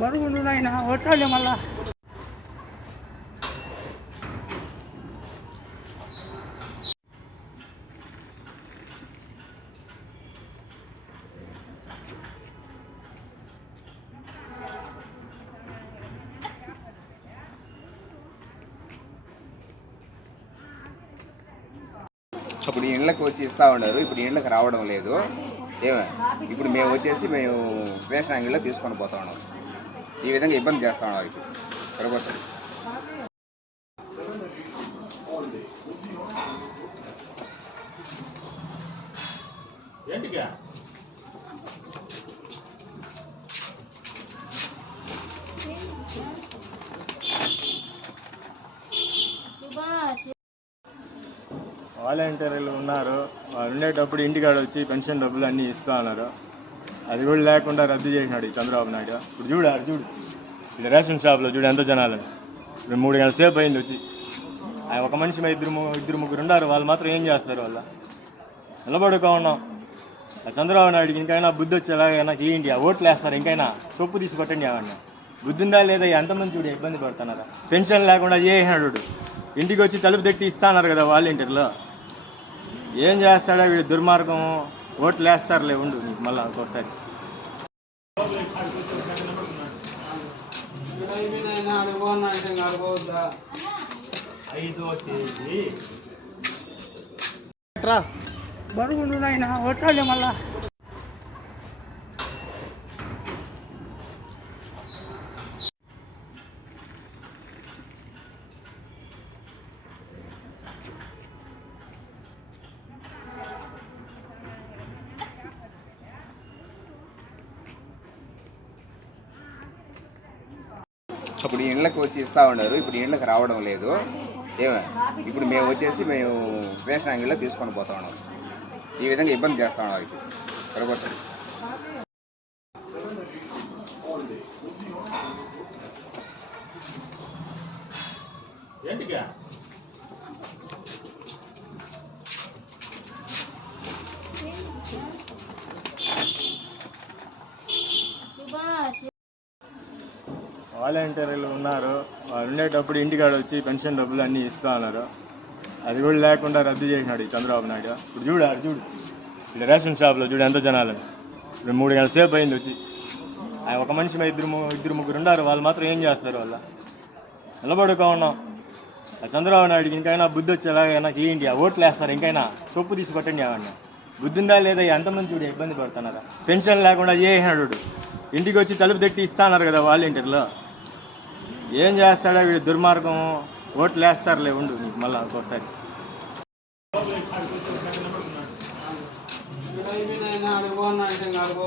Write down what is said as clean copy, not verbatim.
బరుగుండు నాయన ఒట్టాలి మళ్ళా. అప్పుడు ఇళ్ళకి వచ్చి ఇస్తూ ఉన్నారు, ఇప్పుడు ఇళ్ళకి రావడం లేదు. ఇప్పుడు మేము వచ్చేసి రేషన్ అంగిల్లో తీసుకొని పోతా ఉన్నాం. ఈ విధంగా ఇబ్బంది చేస్తూ ఉన్నారు ఇప్పుడు ప్రభుత్వం. వాలంటీర్లు ఉన్నారు, వాళ్ళు ఉండేటప్పుడు ఇంటికాడ వచ్చి పెన్షన్ డబ్బులు అన్నీ ఇస్తూ ఉన్నారు. అది కూడా లేకుండా రద్దు చేసినాడు ఈ చంద్రబాబు నాయుడు. ఇప్పుడు చూడు ఇప్పుడు రేషన్ షాప్లో చూడు ఎంత జనాలు. ఇప్పుడు 3 గంటల సేపు అయింది వచ్చి. ఆయన ఒక మనిషి మీద ఇద్దరు ముగ్గురు ఉన్నారు, వాళ్ళు మాత్రం ఏం చేస్తారు? వాళ్ళ నిలబడుకో ఉన్నాం. ఆ చంద్రబాబు నాయుడికి ఇంకైనా బుద్ధి వచ్చేలాగైనా చేయండి. ఆ ఓట్లు వేస్తారు, ఇంకైనా చొప్పు తీసి కొట్టండి. ఏమన్నా బుద్ధి ఉందా లేదా? ఎంతమంది చూడు ఇబ్బంది పడుతున్నారా? పెన్షన్ లేకుండా చేసినాడు. ఇంటికి వచ్చి తలుపు తట్టి ఇస్తాన్నారు కదా వాలంటీర్లో. ఏం చేస్తాడో వీడు దుర్మార్గం. ఓట్లు వేస్తారులే, ఉండు నీకు మళ్ళీ ఇంకోసారి. బరుగుండు నాయన ఒట్టాలి మళ్ళా. అప్పుడు ఇళ్ళకి వచ్చి ఇస్తూ ఉన్నారు, ఇప్పుడు ఇళ్ళకి రావడం లేదు. ఇప్పుడు మేము వచ్చేసి రేషన్ అంగిల్లో తీసుకొని పోతా ఉన్నాం. ఈ విధంగా ఇబ్బంది చేస్తూ ఉన్నారు ఇప్పుడు ప్రభుత్వం. వాలంటీర్లు ఉన్నారు, వాళ్ళు ఉండేటప్పుడు ఇంటికాడ వచ్చి పెన్షన్ డబ్బులు అన్నీ ఇస్తూ ఉన్నారు. అది కూడా లేకుండా రద్దు చేసినాడు ఈ చంద్రబాబు నాయుడు. ఇప్పుడు చూడు ఇప్పుడు రేషన్ షాప్లో చూడు ఎంత జనాలు. ఇప్పుడు 3 గంటల సేపు అయింది వచ్చి. ఆయన ఒక మనిషి మీద ఇద్దరు ముగ్గురు ఉన్నారు, వాళ్ళు మాత్రం ఏం చేస్తారు? వాళ్ళ నిలబడుకో ఉన్నాం. ఆ చంద్రబాబు నాయుడికి ఇంకైనా బుద్ధి వచ్చేలాగైనా చేయండి. ఆ ఓట్లు వేస్తారు, ఇంకైనా చొప్పు తీసి కొట్టండి. ఏమన్నా బుద్ధి ఉందా లేదా? ఎంతమంది చూడు ఇబ్బంది పడుతున్నారా? పెన్షన్ లేకుండా చేసినాడు. ఇంటికి వచ్చి తలుపు తట్టి ఇస్తాన్నారు కదా వాలంటీర్లో. ఏం చేస్తాడో వీడు దుర్మార్గం. ఓట్లు వేస్తారులే, ఉండు నీకు మళ్ళీ ఇంకోసారి. అడుగు